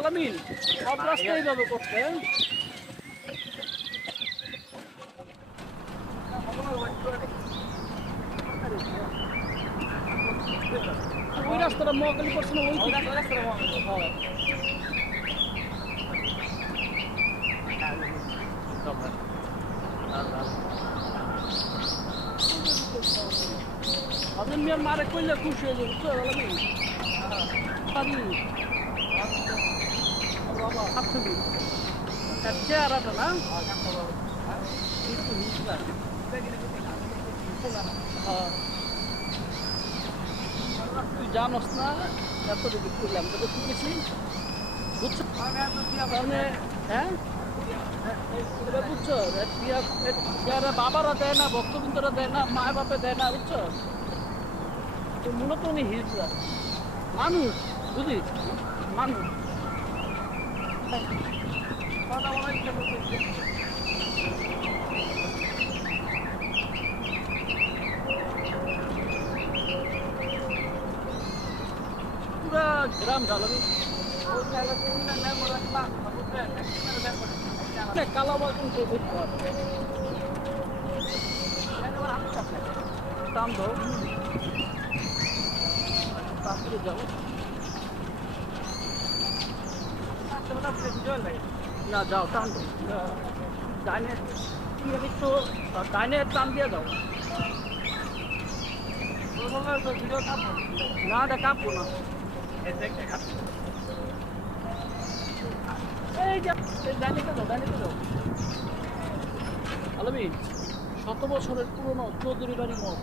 আলামিন সব রাস্তায় এইভাবে করতে ওই রাস্তাটা মহাকালী করছে না ওই রাস্তাটা আপনি মিয়ার মারে কইলে খুশি হয়ে যাবে বুঝছো আলামিন বাবা আচ্ছা চেহারাটা না তুই জানোস না এত দিকে করলাম তোকে শিখেছি বুঝছো মানে হ্যাঁ বুঝছো যারা বাবারা দেয় না ভক্তবৃন্দরা দেয় না মা বাপে দেয় না বুঝছো তো মূলত উনি হিজড়া মানুষ বুঝিস মানুষ পুরা গ্রাম ঢালাবি কালাবার কিন্তু টান দাও তারপরে যাবো না যাও টান দাও ডাইনে একটু ডাইনে টান দিয়ে দাও না এটা কাঁপবো না এই ডাইনে দাও আলামিন 100 বছরের পুরনো চৌধুরী বাড়ির মত